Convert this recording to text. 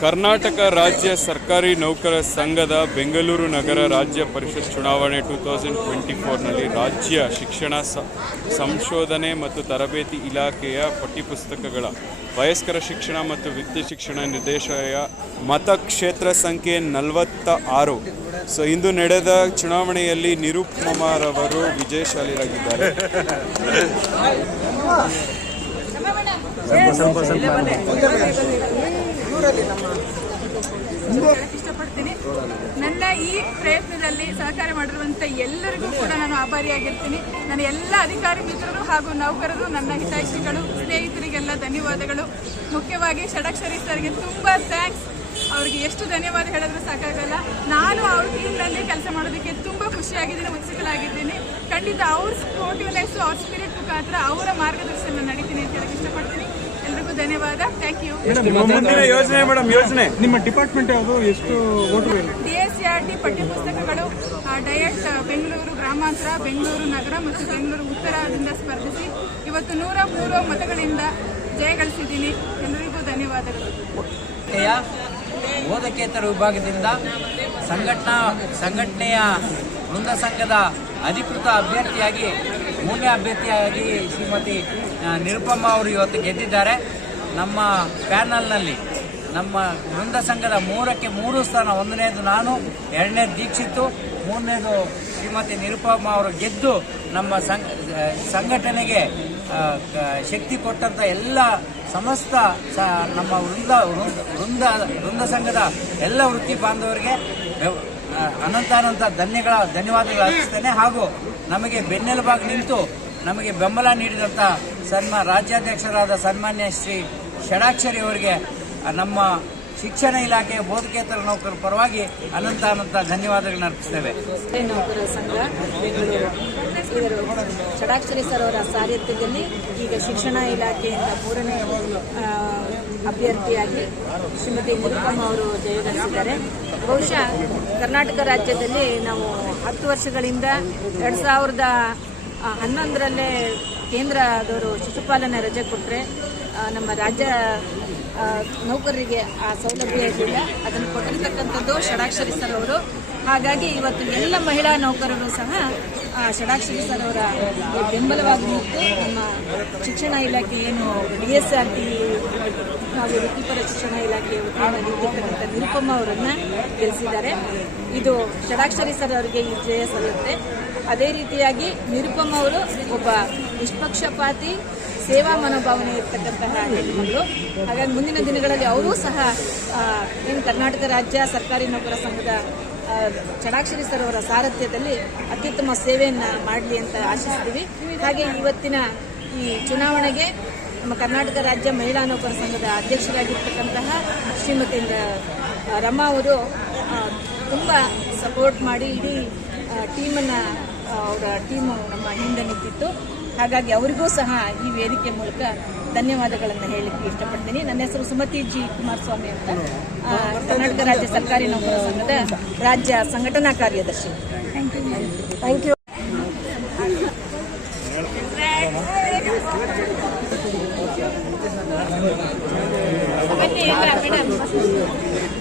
ಕರ್ನಾಟಕ ರಾಜ್ಯ ಸರ್ಕಾರಿ ನೌಕರ ಸಂಘದ ಬೆಂಗಳೂರು ನಗರ ರಾಜ್ಯ ಪರಿಷತ್ ಚುನಾವಣೆ ಟೂ ತೌಸಂಡ್ ಟ್ವೆಂಟಿ ಫೋರ್ನಲ್ಲಿ ರಾಜ್ಯ ಶಿಕ್ಷಣ ಸಂಶೋಧನೆ ಮತ್ತು ತರಬೇತಿ ಇಲಾಖೆಯ ಪಠ್ಯಪುಸ್ತಕಗಳ ವಯಸ್ಕರ ಶಿಕ್ಷಣ ಮತ್ತು ವೃತ್ತಿ ಶಿಕ್ಷಣ ನಿರ್ದೇಶಾಲಯ ಮತಕ್ಷೇತ್ರ ಸಂಖ್ಯೆ ನಲವತ್ತ ಆರು ಸೊ, ಇಂದು ನಡೆದ ಚುನಾವಣೆಯಲ್ಲಿ ನಿರುಪಮಾರ್ ಅವರು ವಿಜಯಶಾಲಿಯಾಗಿದ್ದಾರೆ ಇಷ್ಟಪಡ್ತೀನಿ. ನನ್ನ ಈ ಪ್ರಯತ್ನದಲ್ಲಿ ಸಹಕಾರ ಮಾಡಿರುವಂತ ಎಲ್ಲರಿಗೂ ಕೂಡ ನಾನು ಆಭಾರಿಯಾಗಿರ್ತೀನಿ. ನನ್ನ ಎಲ್ಲ ಅಧಿಕಾರಿ ಮಿತ್ರರು ಹಾಗೂ ನೌಕರರು ನನ್ನ ಹಿತೈಷಿಗಳು ಸ್ನೇಹಿತರಿಗೆಲ್ಲ ಧನ್ಯವಾದಗಳು. ಮುಖ್ಯವಾಗಿ ಷಡಕ್ಷರಿ ಸರ್ಗೆ ತುಂಬಾ ಥ್ಯಾಂಕ್ಸ್ ಅವ್ರಿಗೆ ಎಷ್ಟು ಧನ್ಯವಾದ ಹೇಳಿದ್ರು ಸಾಕಾಗಲ್ಲ. ನಾನು ಅವ್ರ ಟೀಮ್ನಲ್ಲಿ ಕೆಲಸ ಮಾಡೋದಕ್ಕೆ ತುಂಬಾ ಖುಷಿಯಾಗಿದ್ದೀನಿ ಉತ್ಸುಕಲಾಗಿದ್ದೀನಿ ಖಂಡಿತ ಅವ್ರ ಸ್ಪೋರ್ಟಿವ್ನೆಸ್ ಅವ್ರ ಸ್ಪಿರಿಟ್ ಮುಖಾಂತರ ಅವರ ಮಾರ್ಗದರ್ಶನ ನಡೀತೀನಿ ಅಂತ ಹೇಳಕ್ ಇಷ್ಟಪಡ್ತೀನಿ. ಧನ್ಯವಾದ. ಥ್ಯಾಂಕ್ ಯು ಮುಂದಿನ ಯೋಜನೆ ಮೇಡಮ್ ಯೋಜನೆ. ನಿಮ್ಮ ಡಿಪಾರ್ಟ್ಮೆಂಟ್ ಯಾವುದು? ಎಷ್ಟು voter D S C R T ಪಠ್ಯಪುಸ್ತಕಗಳು ಆ, ಡಯಟ್ ಬೆಂಗಳೂರು ಗ್ರಾಮಾಂತರ ಬೆಂಗಳೂರು ನಗರ ಮತ್ತು ಬೆಂಗಳೂರು ಉತ್ತರದಿಂದ ಸ್ಪರ್ಧಿಸಿ ಇವತ್ತು ನೂರ ಮೂರು ಮತಗಳಿಂದ ಜಯಗಳಿಸಿದ್ದೀನಿ ಎಲ್ಲರಿಗೂ ಧನ್ಯವಾದಗಳು. ಬೋಧಕೇತರ ವಿಭಾಗದಿಂದ ಸಂಘಟನಾ ಸಂಘಟನೆಯ ವೃಂದ ಸಂಘದ ಅಧಿಕೃತ ಅಭ್ಯರ್ಥಿಯಾಗಿ ಮೂರನೇ ಅಭ್ಯರ್ಥಿಯಾಗಿ ಶ್ರೀಮತಿ ನಿರುಪಮ್ಮ ಅವರು ಇವತ್ತು ಗೆದ್ದಿದ್ದಾರೆ. ನಮ್ಮ ಪ್ಯಾನಲ್ನಲ್ಲಿ ನಮ್ಮ ವೃಂದ ಸಂಘದ ಮೂರಕ್ಕೆ ಮೂರು ಸ್ಥಾನ, ಒಂದನೇದು ನಾನು, ಎರಡನೇದು ದೀಕ್ಷಿತ್ತು ಮೂರನೇದು ಶ್ರೀಮತಿ ನಿರುಪಮ್ಮ ಅವರು ಗೆದ್ದು ನಮ್ಮ ಸಂಘ ಸಂಘಟನೆಗೆ ಶಕ್ತಿ ಕೊಟ್ಟಂತ ಎಲ್ಲ ಸಮಸ್ತ ನಮ್ಮ ವೃಂದ, ವೃಂದ- ವೃಂದ ಸಂಘದ ಎಲ್ಲ ವೃತ್ತಿ ಬಾಂಧವರಿಗೆ ಅನಂತಾನಂತ ಧನ್ಯಗಳ, ಧನ್ಯವಾದಗಳು ಅರ್ಪಿಸ್ತೇನೆ. ಹಾಗೂ ನಮಗೆ ಬೆನ್ನೆಲುಬಾಗಿ ನಿಂತು ನಮಗೆ ಬೆಂಬಲ ನೀಡಿದಂಥ ಸನ್ಮಾ, ರಾಜ್ಯಾಧ್ಯಕ್ಷರಾದ ಸನ್ಮಾನ್ಯ ಶ್ರೀ ಷಡಾಕ್ಷರಿ ಅವರಿಗೆ ನಮ್ಮ ಶಿಕ್ಷಣ ಇಲಾಖೆಯ ಬೋಧಕೇತರ ನೌಕರರ ಪರವಾಗಿ ಅನಂತ ಅನಂತ ಧನ್ಯವಾದಗಳನ್ನ ಅರ್ಪಿಸ್ತೇವೆ. ಷಡಾಕ್ಷರಿ ಸರ್ ಅವರ ಸಾರಥ್ಯದಲ್ಲಿ ಈಗ ಶಿಕ್ಷಣ ಇಲಾಖೆಯಿಂದ ಮೂರನೇ ಅಭ್ಯರ್ಥಿಯಾಗಿ ಶ್ರೀಮತಿ ನಿರುಪಮ್ಮ ಅವರು ಜಯಗಳಿಸಿದ್ದಾರೆ. ಬಹುಶಃ ಕರ್ನಾಟಕ ರಾಜ್ಯದಲ್ಲಿ ನಾವು ಹತ್ತು ವರ್ಷಗಳಿಂದ ಎರಡು ಸಾವಿರದ ಹನ್ನೊಂದರಲ್ಲೇ ಕೇಂದ್ರದವರು ಶಿಶುಪಾಲನೆ ರಜೆ ಕೊಟ್ಟರೆ ನಮ್ಮ ರಾಜ್ಯ ನೌಕರರಿಗೆ ಆ ಸೌಲಭ್ಯ ಇರಲಿಲ್ಲ ಅದನ್ನು ಕೊಟ್ಟಿರ್ತಕ್ಕಂಥದ್ದು ಷಡಾಕ್ಷರಿ ಸರ್ ಅವರು. ಹಾಗಾಗಿ ಇವತ್ತು ಎಲ್ಲ ಮಹಿಳಾ ನೌಕರರು ಸಹ ಷಡಾಕ್ಷರಿ ಸರ್ ಅವರ ಬೆಂಬಲವಾಗಿ ನಿಂತು ನಮ್ಮ ಶಿಕ್ಷಣ ಇಲಾಖೆ ಏನು ಡಿ ಎಸ್ ಆರ್ ಟಿ, ಹಾಗೂ ವೃತ್ತಿಪರ ಶಿಕ್ಷಣ ಇಲಾಖೆ ಉದ್ಯೋಗಿರ್ತಕ್ಕಂಥ ನಿರುಪಮ್ಮ ಅವರನ್ನು ಗೆಲ್ಲಿಸಿದ್ದಾರೆ. ಇದು ಷಡಾಕ್ಷರಿ ಸರ್ ಅವರಿಗೆ ಈ ಜಯ ಸಲ್ಲುತ್ತೆ. ಅದೇ ರೀತಿಯಾಗಿ ನಿರುಪಮ್ಮ ಅವರು ಒಬ್ಬ ನಿಷ್ಪಕ್ಷಪಾತಿ ಸೇವಾ ಮನೋಭಾವನೆ ಇರ್ತಕ್ಕಂತಹ ಹೆಣ್ಣುಮಗಳು ಹಾಗಾಗಿ ಮುಂದಿನ ದಿನಗಳಲ್ಲಿ ಅವರೂ ಸಹ ಏನು ಕರ್ನಾಟಕ ರಾಜ್ಯ ಸರ್ಕಾರಿ ನೌಕರ ಸಂಘದ ಚಡಾಕ್ಷರಿ ಸರ್ ಅವರ ಸಾರಥ್ಯದಲ್ಲಿ ಅತ್ಯುತ್ತಮ ಸೇವೆಯನ್ನು ಮಾಡಲಿ ಅಂತ ಆಶಿಸ್ತೀವಿ. ಹಾಗೆ ಇವತ್ತಿನ ಈ ಚುನಾವಣೆಗೆ ನಮ್ಮ ಕರ್ನಾಟಕ ರಾಜ್ಯ ಮಹಿಳಾ ನೌಕರ ಸಂಘದ ಅಧ್ಯಕ್ಷರಾಗಿರ್ತಕ್ಕಂತಹ ಶ್ರೀಮತಿ ರಮಾ ಅವರು ತುಂಬ ಸಪೋರ್ಟ್ ಮಾಡಿ ಇಡೀ ಟೀಮನ್ನು ಅವರ ಟೀಮು ನಮ್ಮ ಹಿಂದೆ ನಿಂತಿತ್ತು. ಹಾಗಾಗಿ ಅವರಿಗೂ ಸಹ ಈ ವೇದಿಕೆ ಮೂಲಕ ಧನ್ಯವಾದಗಳನ್ನು ಹೇಳಲಿಕ್ಕೆ ಇಷ್ಟಪಡ್ತೀನಿ. ನನ್ನ ಹೆಸರು ಸುಮತಿ ಜಿ ಕುಮಾರಸ್ವಾಮಿ ಅಂತ. ಕರ್ನಾಟಕ ರಾಜ್ಯ ಸರ್ಕಾರಿ ನೌಕರ ಸಂಘದ ರಾಜ್ಯ ಸಂಘಟನಾ ಕಾರ್ಯದರ್ಶಿ. Thank you thank you madam